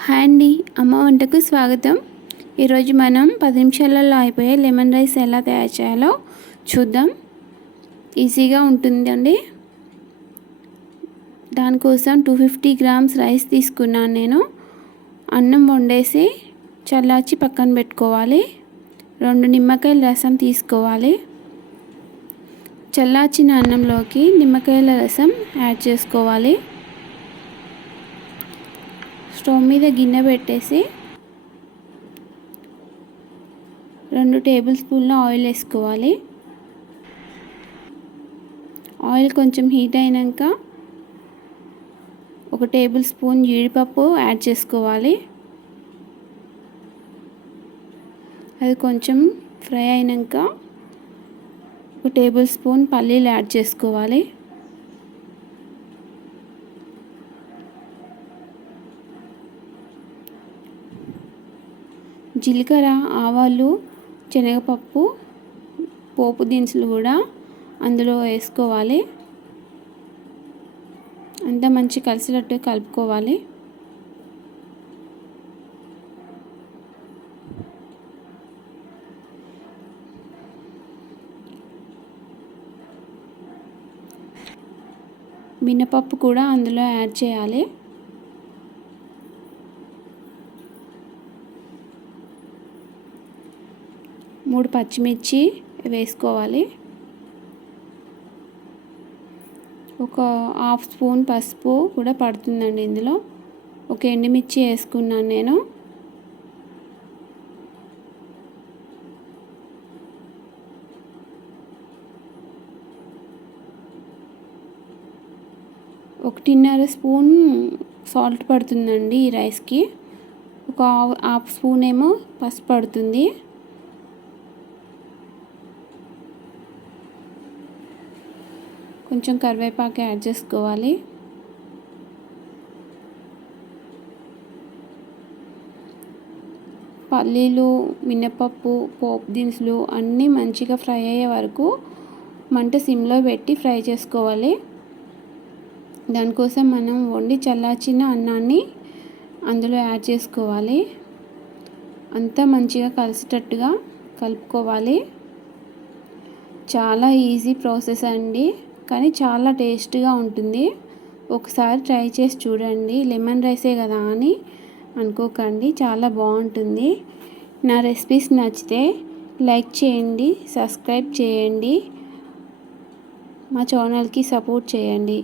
Hi అండి అమ్మ వంటకు స్వాగతం. ఈరోజు మనం పది నిమిషాలలో అయిపోయే లెమన్ రైస్ ఎలా తయారు చేయాలో చూద్దాం. ఈజీగా ఉంటుందండి. దానికోసం టూ ఫిఫ్టీ గ్రామ్స్ రైస్ తీసుకున్నాను నేను. అన్నం వండేసి చల్లార్చి పక్కన పెట్టుకోవాలి. రెండు నిమ్మకాయల రసం తీసుకోవాలి. చల్లార్చిన అన్నంలోకి నిమ్మకాయల రసం యాడ్ చేసుకోవాలి. స్టవ్ మీద గిన్నె పెట్టేసి రెండు టేబుల్ స్పూన్ల ఆయిల్ వేసుకోవాలి. ఆయిల్ కొంచెం హీట్ అయినాక ఒక టేబుల్ స్పూన్ జీడిపప్పు యాడ్ చేసుకోవాలి. అది కొంచెం ఫ్రై అయినాక ఒక టేబుల్ స్పూన్ పల్లీలు యాడ్ చేసుకోవాలి. జీలకర్ర ఆవాలు శనగపప్పు పోపు దినుసులు కూడా అందులో వేసుకోవాలి. అంతా మంచి కలిసినట్టు కలుపుకోవాలి. మినపప్పు కూడా అందులో యాడ్ చేయాలి. మూడు పచ్చిమిర్చి వేసుకోవాలి. ఒక హాఫ్ స్పూన్ పసుపు కూడా పడుతుందండి ఇందులో. ఒక ఎండుమిర్చి వేసుకున్నాను నేను. ఒకటిన్నర స్పూన్ సాల్ట్ పడుతుందండి ఈ రైస్కి. ఒక హాఫ్ స్పూన్ ఏమో పసుపు పడుతుంది. కొంచెం కరివేపాకు యాడ్ చేసుకోవాలి. పల్లీలు మినపప్పు పోపు దినుసులు అన్నీ మంచిగా ఫ్రై అయ్యే వరకు మంట సిమ్లో పెట్టి ఫ్రై చేసుకోవాలి. దానికోసం మనం వండి చల్లార్చిన అన్నాన్ని అందులో యాడ్ చేసుకోవాలి. అంతా మంచిగా కలిసేటట్టుగా కలుపుకోవాలి. చాలా ఈజీ ప్రాసెస్ అండి. కానీ చాలా టేస్ట్గా ఉంటుంది. ఒకసారి ట్రై చేసి చూడండి. లెమన్ రైసే కదా అని అనుకోకండి. చాలా బాగుంటుంది. నా రెసిపీస్ నచ్చితే లైక్ చేయండి సబ్స్క్రైబ్ చేయండి. మా ఛానల్కి సపోర్ట్ చేయండి.